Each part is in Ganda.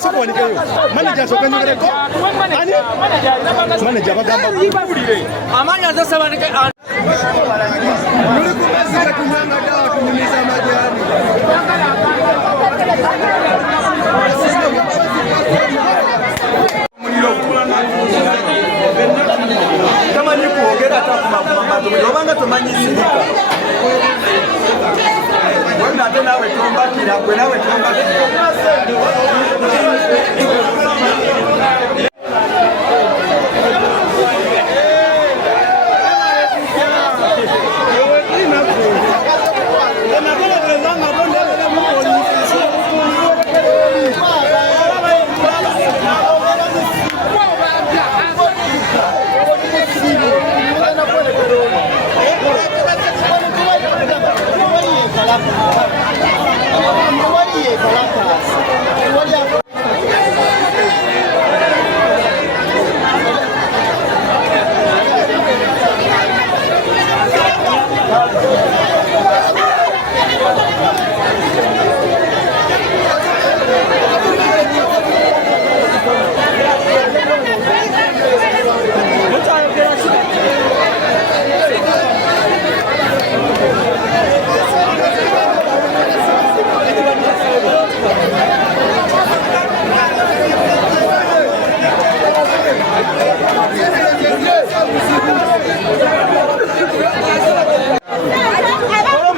soko wanikeyo manager soka nyogereko ani manager bagamba amanya zasabanike muri kumazika kunyanga dawa kunyumiza majani kama ni kuongera hata mambo obanga tumanyisika wewe ate nawe tombakira gwe nawe tombakira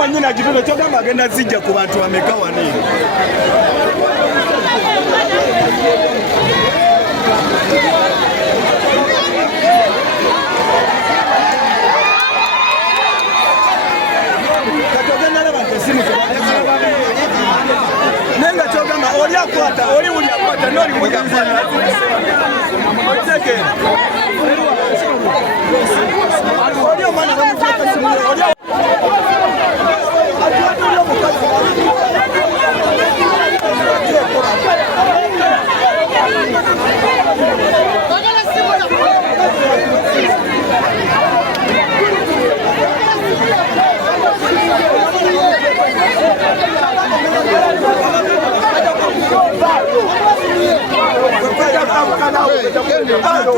manyina kitono kyogamba agenda zijja ku bantu ameka wani katogenda n'abantu esimu nenga kyogamba oli akwata oli wuli akwata n'oli wuli akwata oteke oli omwana bamukwata esimu oli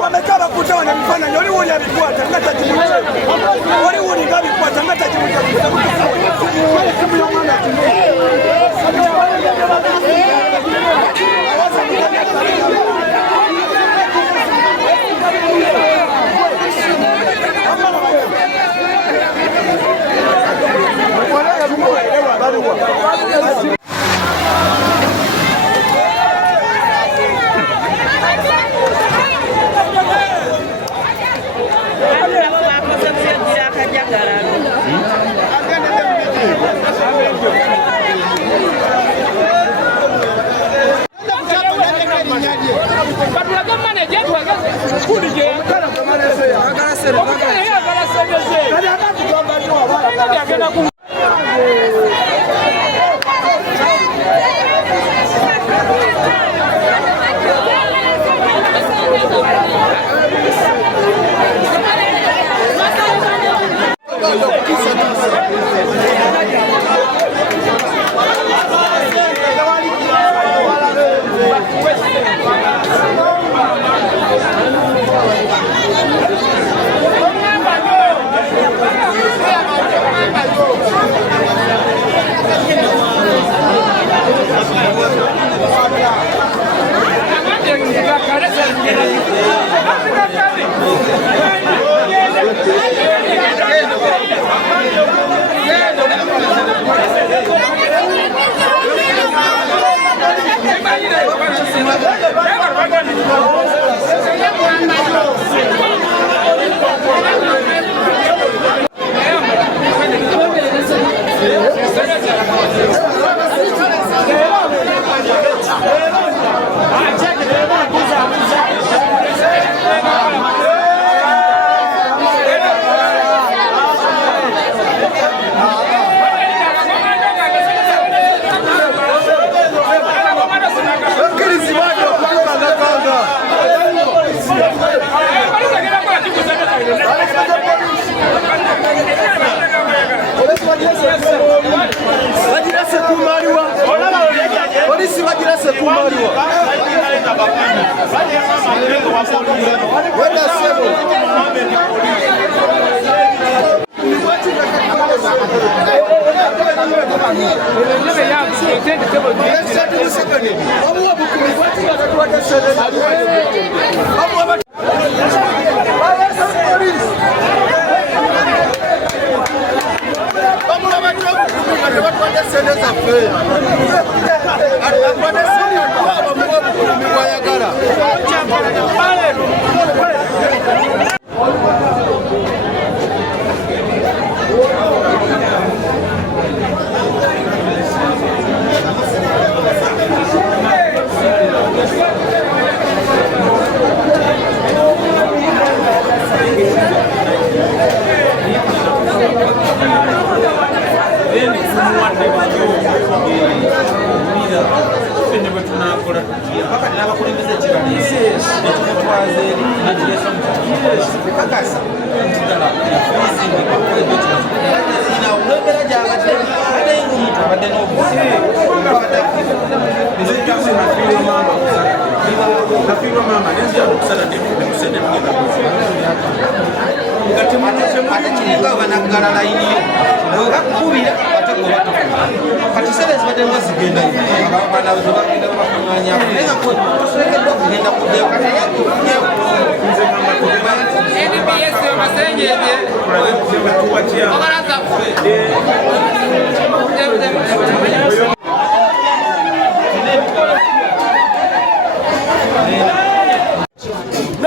wamekaba kutaona mfano yoli wuli abikwata ngata kimuche wali wuli ngabi kwata ngata kimuche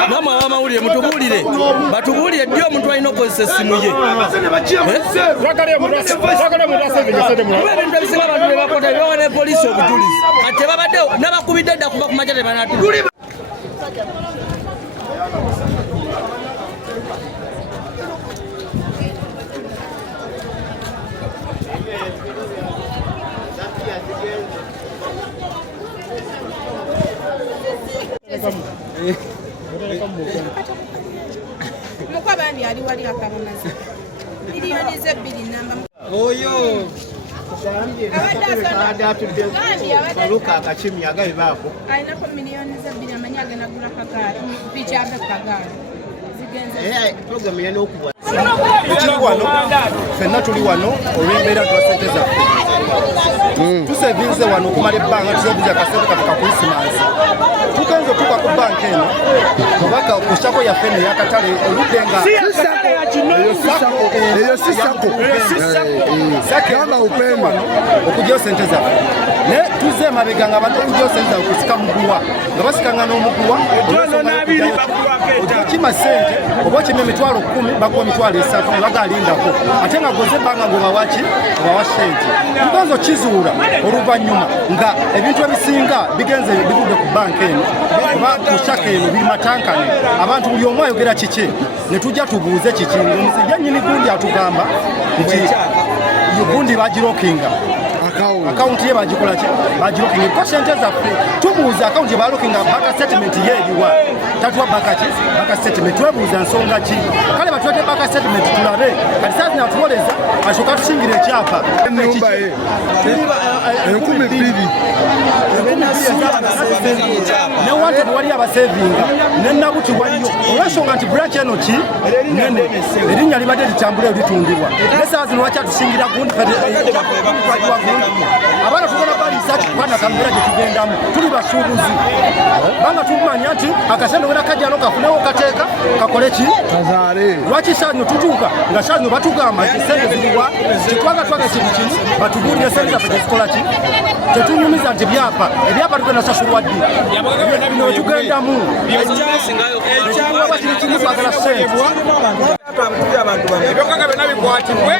Mama amawulire mutubulire batubulire ddyo omuntu alina okozesa essimu ye ebintu ebisinga abantu bye bakota bibawa ne poliisi obujulizi kati tebabadde n'abakubidde dda kuva ku makya tebanatula. Mukabani ali wali akabamazi miliyoni ze 2 namba oyo Baluka akachimya agabi baako ayinako miliyoni ze 2 amanya agenda gula kagaali picha abe kagaali zigenze program yana okubwa ekiri wano fenna tuli wano olw'embeera twa sente zaffe tusevinze wano okumala ebbanga tusevinze akasente kafika Krismasi tugenze tuka ku banka eno obaka kushako yaffe eno yakatale oludde nga eyo sakamba upema okujjayo sente zaffe ne tuze emabega nga abantu okujjayo sente zaffe kusika muguwa nga basikanga n'omuguwa okima sente oba okimya emitwalo 10 bakuwa emitwalo 3 bagalindako ate nga goze ebbanga ng'obawaki obawa sente tugenze kizuula oluvannyuma nga ebintu ebisinga bigenze bivudde ku banka eno oba ku shaka eno biri matankane abantu buli omu ayogera kiki ne tujja tubuuze kiki omusajja nnyini gundi atugamba nti gundi bagirokinga akawunti ye bagikola ki bagirokinga ko sente zaffe tubuuza akawunti ye balokinga baka statement ye eriwa tatuwa baka ki baka statement twebuuza nsonga ki kale batwete baka statement tulabe kati saa zino atuwoleza ashoka tusingira ekyapa ennyumba ye 12,000 ne wanted wali abasevinga nenabuti waliyo olwensonga nti branch eno ki nene erinnya libadde litambula litundibwa nesaawa zino wakyatusingira gundi abaana tugenda balisaaki kupanda kambeera gye tugendamu tuli basuubuzi banga tumanya nti akasente wena kajjano kafunewo kateeka kakole ki lwaki saa zino tutuuka nga saa zino batugamba nti sente ziriwa kitwaga kintu kino batubuulire sente zaffe tezikola ki tetunyumiza nti ebyapa tugenda sasulwa ddi bino wetugendamu ekyaba kiri kimu twagala sente ebyokwanga byonna bikwatibwe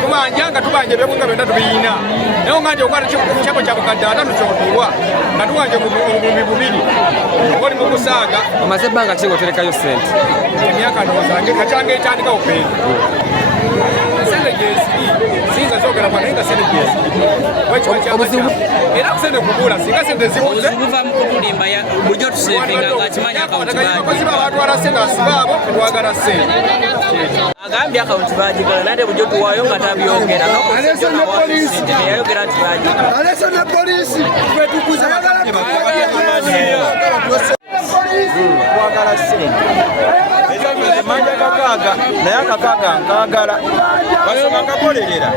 tubanja nga tubanja ebyokwanga byonna tubiyina naye nganje okwata kyabo kya bukadde 5 kyotulwa nga tuwanje mu 2 oli mukusaaga amaze ebbanga ki ng'oterekayo sente emyaka nozange kacyange etandikawo pe sente gyeziri sinza zogera kwa naye nga sente gyeziri era kusente kubuula singa sente zibuze buva mu kutulimba bulijjo tusevinga ng'akimanya akawunti baziba batwala sente asibaabo tetwagala sente agambye akawunti bagigala nate bulijjo tuwaayo nga tabyongera neyayogera nti bagigala Alesa ne polisi twetukuza akakaaga naye akakaaga nkaagala basoma kakolerera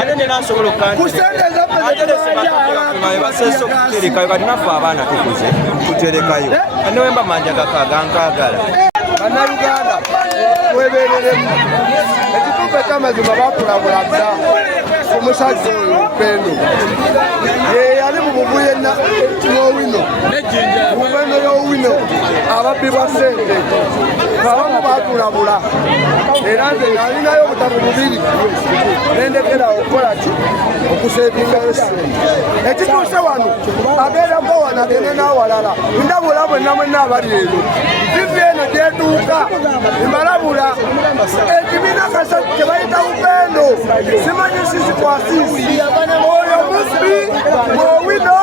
ate nenasobola okukantelesebae basese okuterekayo kati naffe abaana tukuze tuterekayo newemba manja akakaaga nkaagala Bannayuganda webereremu ekituufu ekyamazima bakulabulaga omusajja oyo Upendo ye yali mu buvuye n'owino Upendo y'owino ababbi ba ssente abamu baatulabula era nze nalinayo obutabu bubiri nendekera okukola ki okuseevingayo ssente ekituuse wano agendako wano agende n'awalala ndabula mwenna abali eno vivi eno gyetuuka mbalabula ekibiina kasa kyebayita Upendo simanyi sisikwasisi oyo musbi owino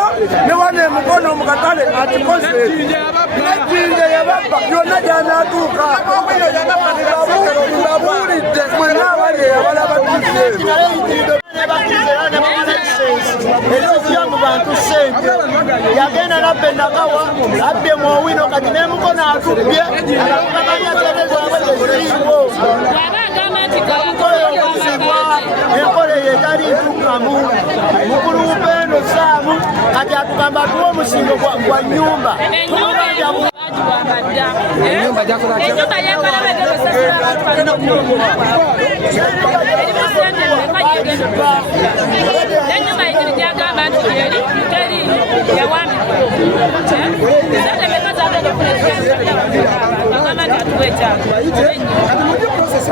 ne wana emukono mu katale atikoze nejjinja yababba byonna gyanatuuka babuulidde mwenna abali abalaba tivi ezokuya mu bantu ssente yagenda nabbe nakawa abbye mu owino kati n'emukono atubbye akamanyatereza abweziriiwo enkola eyo etali ntukamu mukulu Upendo Saamu kati atugamba atuwa omusingo gwa nnyumba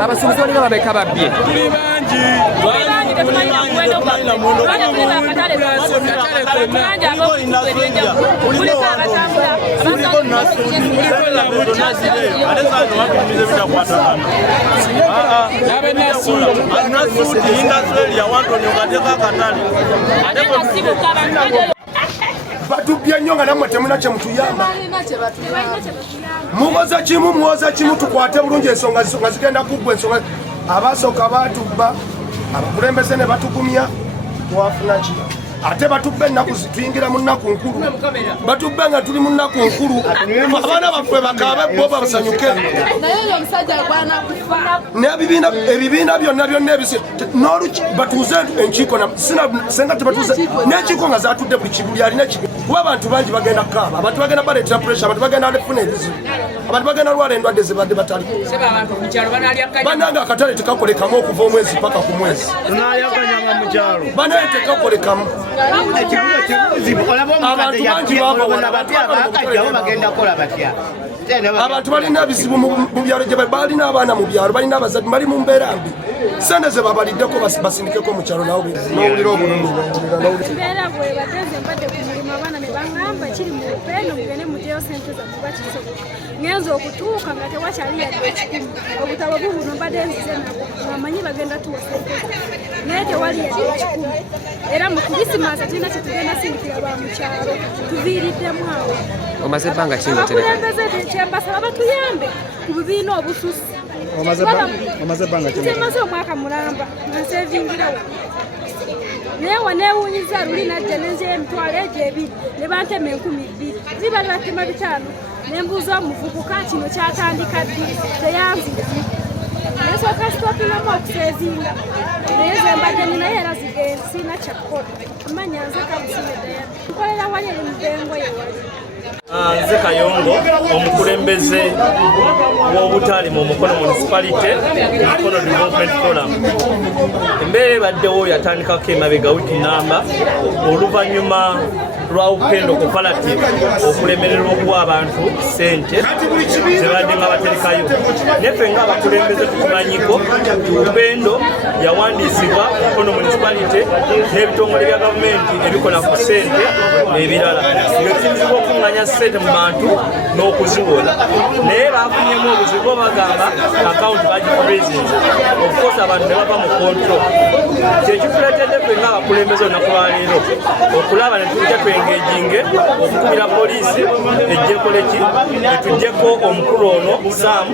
abasuubuzi balinga babeka babbye batubbye nnyo nga nammwe temuna kye mutuyamba muwoza kimu tukwate bulungi ensonga zigenda kuggwa ensonga abasooka batubba abakulembeze ne batugumya twafuna ki ate batubbe ennaku tuyingira mu nnaku nkulu batubbe nga tuli mu nnaku nkulu abaana baffe bakaabe bo basanyuke ebibiina byonna ebisi n'oluki batuuze enkiiko senga tebatuuze n'enkiiko nga zatudde buli kibuli alina ekibi kuba abantu bangi bagenda kukaaba abantu bagenda baleetera puresha abantu bagenda lefuna ebizibu abantu bagenda lwala endwadde zibadde batali bannanga akatale tekakolekamu okuva omwezi paka ku mwezi banaye tekakolekamu abantu balina ebizibu mu byalo gye balina abaana mu byalo balina abazadde bali mu mbeera mbi sente ze babaliddeko basindikeko mu kyalo nawe n'owulira obulungi kibeera bwe bagenze mbadde ku mulimu abaana ne baŋŋamba kiri mu Upendo mugende muteyo sente zammwe bakisobola ngenza okutuuka nga tewakyali yadde ekikumi obutabo bubuno mbadde nzize nabo ngamanyi bagenda tuwa sente naye tewali yadde ekikumi era mu Krisimansi tulina kyetugenda sindikira ba mu kyalo tuviiriddemu awo omaze ebbanga abakulembeze kyembasaba batuyambe ku bibiina obususi tumaze omwaka mulamba nga nseevingirawo naye waneewuunyiza luli najja nenzeyo emitwalo egyo ebiri ne bantema 2,000 zibali batema 5 nembuuza omuvubuka kino kyatandika ddi teyanzizi nesooka sitopiramu okuseezinga naye zembadde ninaye era zigenzi siina kyakukola amanya nze kabusimedaya nkolera wali eri mubengo yewali nze Kayongo omukulembeze w'obutali mu Mukono municipality Mukono Development Forum embeera ebaddewo yatandikako emabega wiki namba oluvannyuma lwa Upendo Cooperative okulemererwa okuwa abantu ssente zebadde nga baterekayo neffe ng'abakulembeze tukimanyiko Upendo yawandiisibwa Mukono municipality n'ebitongole bya gavumenti ebikola ku ssente n'ebirala ng'ekirizibwa okuŋŋanya ssente mu bantu n'okuziwola naye baafunyemu obuzibu bagamba akawunti bagifurizinze okukosa abantu ne bava mu kontro kyekituleetedde ffe ng'abakulembeze olunaku lwaleero okulaba ne tujja twengejinge okukubira poliisi ejjekoleki etuggyeko omukulu ono Saamu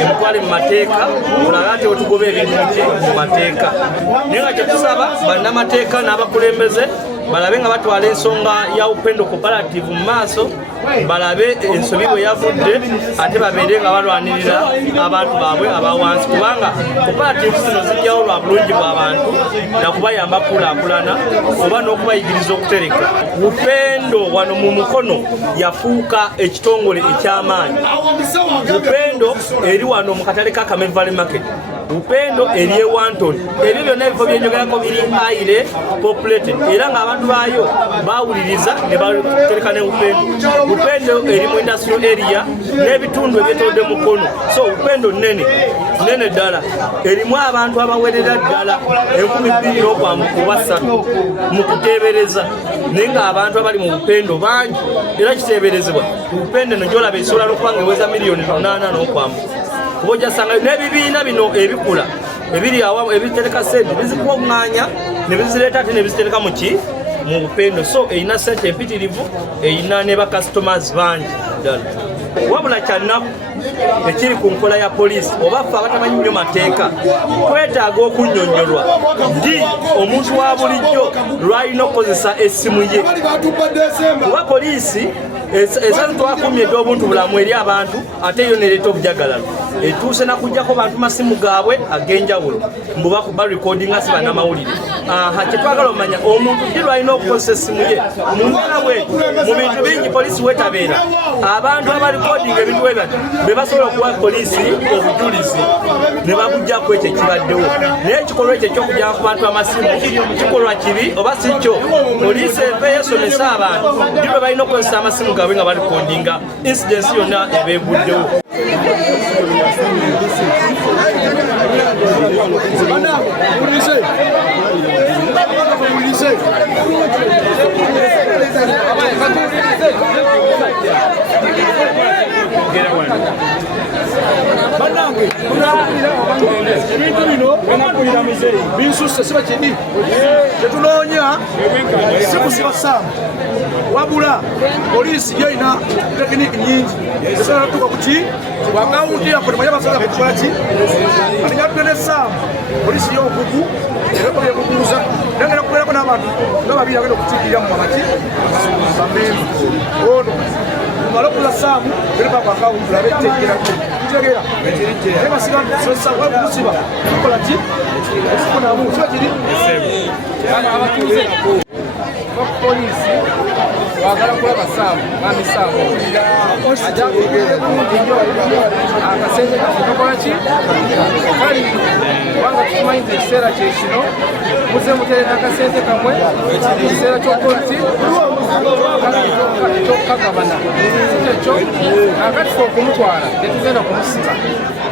emutwale mu mateeka olabe ate wetugoba ebintu ki mu mateeka naye nga kyetusaba bannamateeka n'abakulembeze balabe nga batwala ensonga ya Upendo Cooperative mu maaso, balabe ensobi bwe yavudde ate babeere nga balwanirira abantu baabwe abawansi, kubanga cooperative zino zijjawo lwa bulungi bw'abantu nakubayamba kulaakulana oba n'okubayigiriza okutereka. Upendo wano mu Mukono yafuuka ekitongole eky'amaanyi. Upendo eri wano mu katale ka Kamere Valley Market. Upendo eri e Wanton. Ebyo byonna ebifo byenjogerako biri highly populated era ng'abantu baayo baawuliriza ne batereka ne Upendo. Upendo eri mu industrial area n'ebitundu ebyetoolodde Mukono. So Upendo nene ddala erimu abantu abawerera ddala 2,300 mu kuteebereza, naye ng'abantu abali mu Upendo bangi era kiteeberezebwa. Upendo eno gy'olaba esobola n'okuba ng'eweza million 8 n'okwambuka. Kuba ojjasanga n'ebibiina bino ebikula ebiri awamu ebitereka sente bizikuŋŋaanya ne bizireeta ate ne bizitereka mu Upendo. So erina ssente empitirivu, erina ne bakasitomazi bangi ddala. Wabula kyannaku ekiri ku nkola ya poliisi oba ffe abatamanyi nnyo mateeka twetaaga okunnyonnyolwa ndi omuntu wa bulijjo lw'alina okukozesa essimu ye, kuba poliisi esazi twakumye dde obuntu bulamu eri abantu ate yo nereeta obujagalalo etuuse nakuggyako bantu masimu gaabwe ag'enjawulo mbu bakuba recordinga si bannamawulire. Kyetwagala omanya omuntu ddi lwalina okukozesa essimu ye mu ngala bwetu mu bintu bingi poliisi wetabeera abantu abalikodinga ebintu bwe bati be basobola okuwa poliisi obujulizi ne babuggyako ekyo ekibaddewo. Naye ekikolwa ekyo ekyokugyamu ku bantu amasimu kikolwa kibi oba si kyo. Poliisi eva esomesa abantu ddi lwe balina okukozesa amasimu gaabwe nga balikodinga insidensi yonna ebeeguddewo. Ebintu bino binsusse siba kibi kyetunoonya si kusiba ssaamu wabula poliisi yolina tekiniki nyingi esobola tuka kuki bwagawundi yaffe temanya basobola kukola ki atingatute n'essaamu poliisi y'obugugu ereko byebuguuza nengera kubeerako n'abantu nga babiri agenda okukiikirira mu mabaki bamendu ono mumala okula ssaamu ereka ku akawunti labe tejjerako kitegera naye basiba musiba kukola ki okufunamu kiba kiri abatuuze poliisi wagala kulaba ssaamu mwami ssaamu akasente kaffe kakola ki kali kubanga tukimanyiza ekiseera kyekino muze mutereka akasente kamwe ekiseera ky'okukola ki kyokukagabana kikyekyo akati fe okumutwala tetugenda kumusiba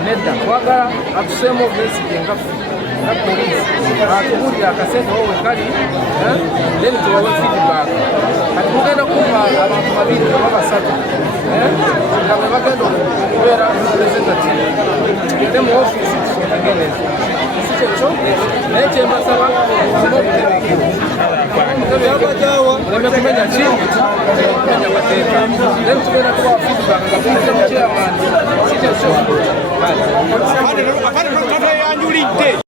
nedda twagala atuseemu obwesige ngaffe nga poliisi atubulira akasente wowe kali then tubawe feedback kati mugenda kuba abantu babiri oba basatu nga bwe bagenda okubeera representative tugende mu ofiisi tusotegereza si kyekyo naye kyembasaba muleme kumenya ki kumenya mateeka then tugenda kubawa feedback nga tulize mu chairman si kyekyo